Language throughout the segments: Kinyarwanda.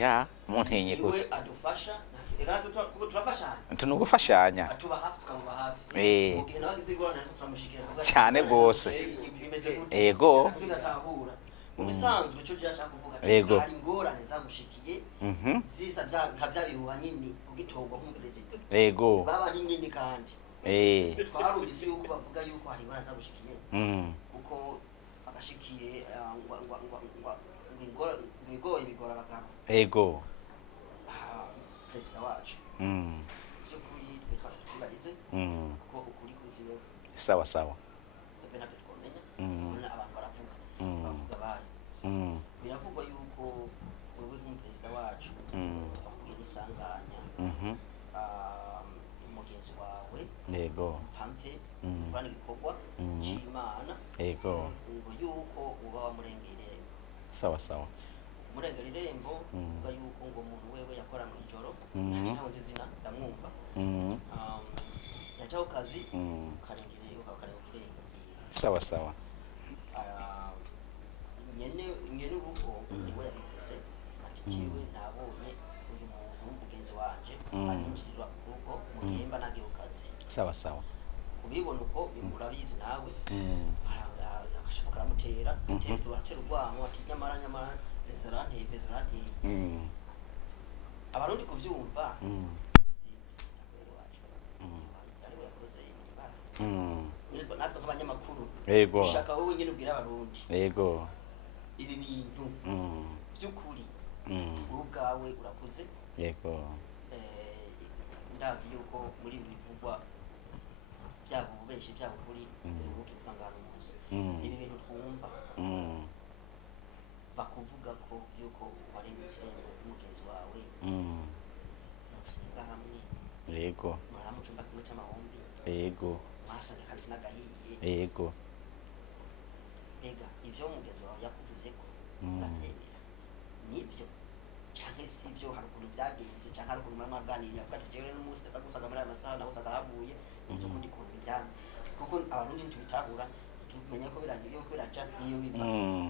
oya muntenye iwe gute adufasha reka turafashanya tunugufashanya atuba hafi tukamuba hafi Eh. ubwo nawe izigorana turamushikira kuvuga Cyane gose. bimeze gute Ego. tugatahura mu bisanzwe cyo byashaka kuvuga Ego. hari ingorane zagushikiye ziza nka byabihuha nyine ugitorwa nk'umuperezida ego baba ni nyine kandi twarumvise yuko bavuga yuko hari ingorane zagushikiye kuko abashikiye bigoye bigora abagabo ego perezida wacu by'ukuri twibarize kuko ukuri kuziwe sawa sawa twebwe ntabyo twomenya abantu baravuga bavuga bayo biravugwa yuko wewe nk'umuperezida wacu tukamubwira isanganya umugenzi wawe ego pampe urana igikorwa cy'imana ego ngo yuko uba wamurengeye irembo sawa sawa umurengera irembo uvuga yuko ngo umuntu wewe yakora mu ijoro ntawe nzi izina ndamwumva yacaho kazi karengera irembo sawa sawa nyene urugo niwe yabivuze ati jewe nabonye uyu muntu mugenzi wanje anyinjirira urugo mu gihe mba nagiye ku kazi sawa sawa kubibona uko bimurabizi nawe akashaka karamutera atera urwamo ati nyamara bezaranteye abarundi kuvyumva ariwe yakoze ibara natwe nk'abanyamakuru ego ushaka wowe nyine ubwira abarundi ego ibi bintu by'ukuri ubwawe urakuze yego ndazi yuko muri ibi bivugwa byaba ububeshi byaba ukuri ukivuga ngano umunsi ibi bintu twumva bakuvuga ko yuko waremutse umugenzi wawe musinga hamwe yego mara mu cyumba kimwe cy'amahombi yego mwasanga kabisa n'agahiye yego ega ivyo umugenzi wawe yakuvuze ko bavyemera nivyo canke sivyo hari ukuntu vyagenze canke hari ukuntu mwaganiriye avuga ati jewe n'umunsi ndaza gusanga muri aya masaha nagusaga havuye inzo kundi kuntu bijyanye kuko abarundi ntitubitahura tumenya ko birangiye ko biraca niyo biva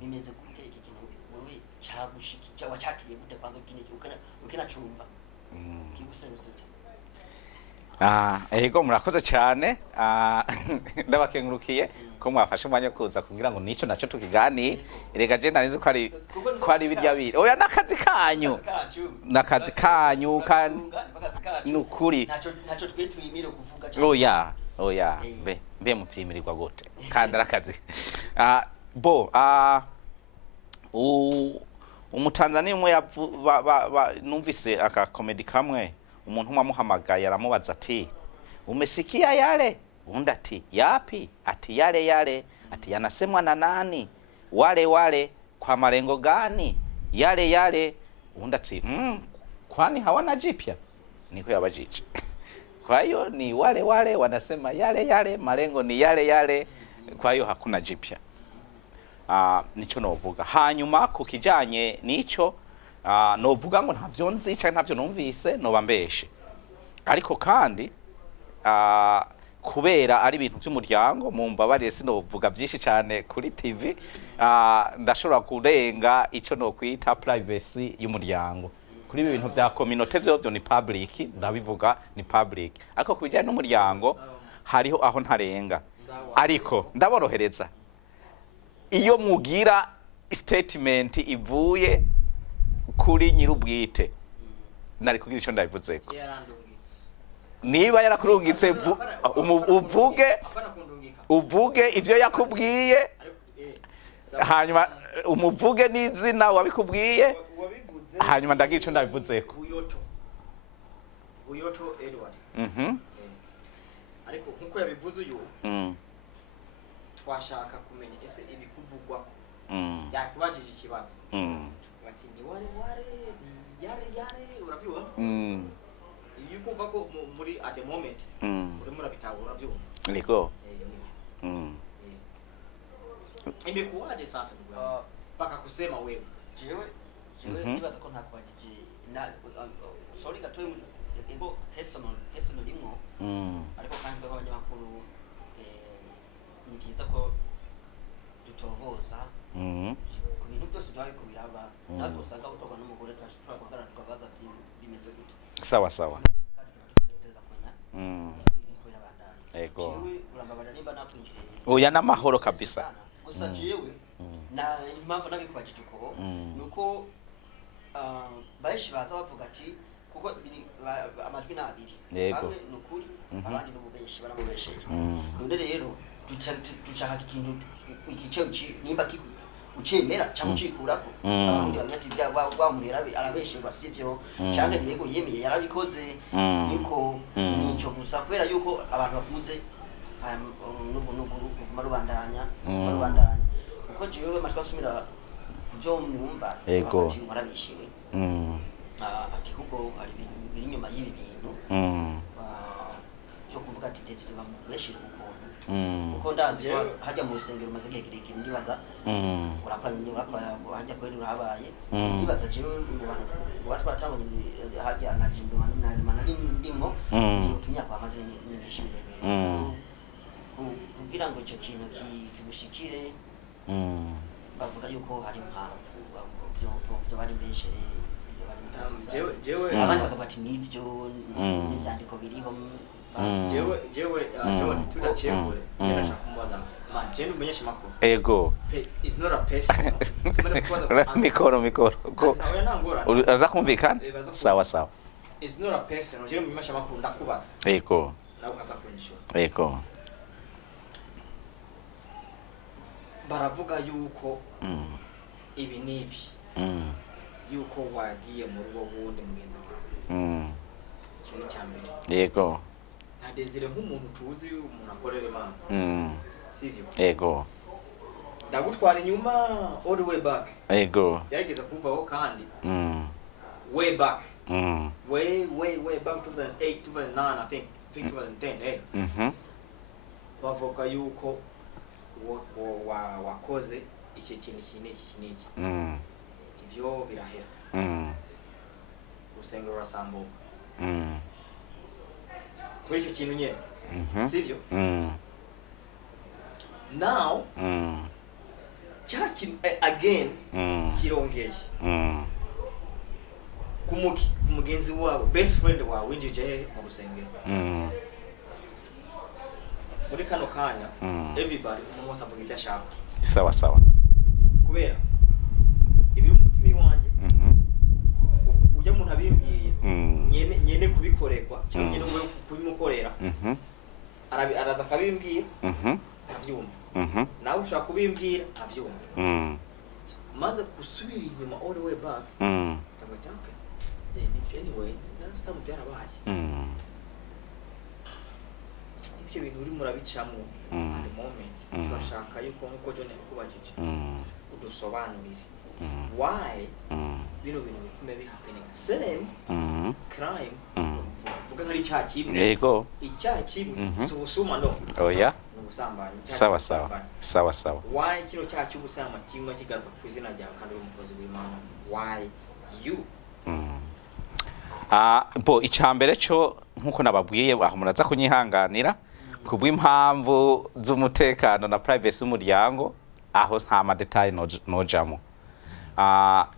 bimeze gute iki kintu wewe cyagushiki wacakiriye gute kwanza ukinacumva kiguserutse ego murakoze cyane ndabakengurukiye ko mwafashe umwanya kuza kugira ngo nico naco tukiganire rega je narizi ko ari birya biri oya nakazi kanyu kandi nukuri naco twe twimire kuvuga oya be muvyimirirwa gute kandi arakazi umutanzania umwe numvise aka comedy kamwe umuntu mwamuhamagaye aramubaza ati umesikia yale undi ati yapi ati yale ati yanasemwa na nani wale kwa malengo gani yale undi ati kwani hawana jipya niko yabajije kwa hiyo ni wale wanasema yale malengo ni yale kwa hiyo hakuna jipya nico novuga hanyuma kukijanye nico novuga ngo ntavyo nzi cyane ntavyo numvise noba mbeshe ariko kandi kubera ari ibintu by'umuryango mumbabarire sinovuga byinshi cyane kuri TV ndashobora kurenga ico no kwita privacy y'umuryango kuri ibi bintu bya community byo ni public ndabivuga ni public ariko kubijyanye n'umuryango hariho aho ntarenga ariko ndaborohereza iyo mugira statement ivuye kuri nyirubwite nari kugira ico ndabivuzeko niba yarakurungitse uvuge ivyo yakubwiye hanyuma umuvuge n'izina wabikubwiye hanyuma ndagira ico ndabivuzeko Uyoto Edward ariko nkuko yabivuze uyu twashaka kumenya ese ibikuvugwako yakubajije ikibazo bati ni ware yare urabyumva iyo kumva ko muri at the moment uri murabitahura urabyumva niko imekuwaje sasa mpaka kusema wewe jewe ndibaza ko ntakubajije sorry gatoye ego personal rimwo ariko kandi nk'abanyamakuru ni byiza ko dutoboza ku bintu byose ariko biraba nako usanga utoka n'umugore twashobora kugana tukabaza ati bimeze gute sawa sawa ego urambabara nimba nakwinjire oya n'amahoro kabisa gusa jewe na impamvu nabikubajije uko nuko bayishi baza bavuga ati kuko amajwi n'abiri bamwe nukuri abandi n'ububeshi baramubesheye none rero dushaka ikintu igice nimba ucemera cyangwa ucikurako abarundi bamwe ati bya wamurera arabeshirwa sivyo cyane yego yemeye yarabikoze niko nico gusa kubera yuko abantu bakuze marubandanya uko jewe matwasumira byo mwumva ati warabishiwe ati huko ari ibintu biri nyuma y'ibi bintu cyo kuvuga ati ndetse bamubeshira kuko ndazi ko hajya mu rusengero maze igihe kirekire ndibaza urakwa hajya kweli urahabaye ndibaza jewe ngo bantu batwatanganye hajya na jindo nari ndimo ndibutumya kwa maze n'ibishimbe kugira ngo icyo kintu kigushikire bavuga yuko hari impamvu byo bari mbeshere jewe abandi bakavuga ati nivyo n'ivyandiko biriho jewe John tudacekure cyane kumubaza man je numenyesha makuru ego is not a person simane kubaza mikoro ko uraza kumvikana sawa is not a person je numenyesha makuru ndakubaza ego nakubaza kunyishura ego baravuga yuko ibi nibi yuko wagiye mu rugo wundi mugenzi wawe cyo ni cyambere yego nadezire nk'umuntu tuzi umuntu akorera Imana sivyo yego ndagutwara inyuma all the way back yego yarigeze kuvaho kandi way back way back to 2008 2009 I think 2010 bavuga yuko wakoze iki kintu iki ivyo birahera usengero urasambuka kuri icyo kintu nyene sivyo now cyakin again kirongeye kumugenzi wawe best friend wawe winjije mu rusengero muri kano kanya everybody umuntu wese avuga ibyo ashaka sawa kubera ibiri mu mutima wanje ujya umuntu abimbwiye nyene kubikorerwa cyangwa nyene kubimukorera araza akabimbwira ntavyumva nawe ushaka kubimbwira ntavyumva maze kusubira inyuma all the way back ndavuga okay then anyway that's time byarabaye ibyo bintu uri murabicamo at the moment turashaka yuko nkuko John yakubajije udusobanurire why bino bintu bikume bihappening same crime vuga nkari cyakimwe yego icyakimwe subusuma no oya ubusambanye sawa why kino cyacu ubusama kimwe kigaruka ku izina ryawe kandi uri umukozi w'Imana why you bo icambere cyo nkuko nababwiye aho muraza kunyihanganira kubw'impamvu z'umutekano na privacy y'umuryango aho nta madetail nojamo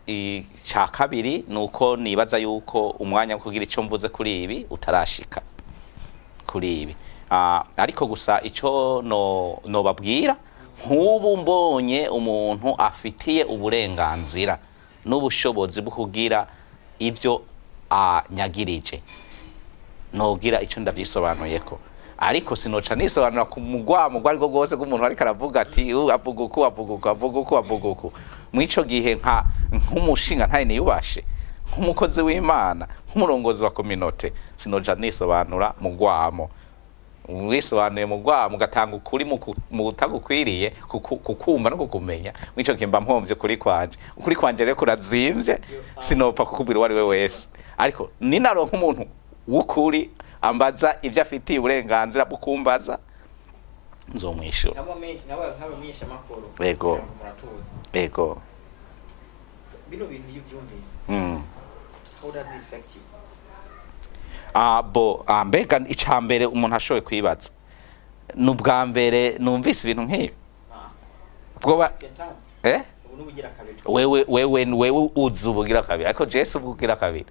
icya kabiri nuko nibaza yuko umwanya wo kugira icyo mvuze kuri ibi utarashika kuri ibi ariko gusa icyo no babwira nk'ubu mbonye umuntu afitiye uburenganzira n'ubushobozi bwo kugira ibyo nyagirije nogira icyo ndavyisobanuye ko ariko sinoca nisobanura ku mugwamo ariko gose k'umuntu ariko aravuga ati avuga uku mwico gihe nk'umushinga ntaye niyubashe nk'umukozi w'Imana nk'umurongozi wa community sinoca nisobanura mugwamo wisobanuye mugwamo gatanga ukuri mu utagukwiriye kukumva no kukumenya mwico kimba mpomvye ukuri kwanje rero kurazimvye sinopfa kukubwira wari we wese ariko ninaronka umuntu w'ukuri ambaza ivyo afitiye uburenganzira bwo kumbaza nzomwishura nk'abamenyesha makuru ego bino bintu y'ubyumvise how does it affect you mbega icambere umuntu ashoboye kwibaza n'ubwa mbere numvise ibintu nk'ibi wewe uzi ubugira kabiri ariko Jesse ubugira kabiri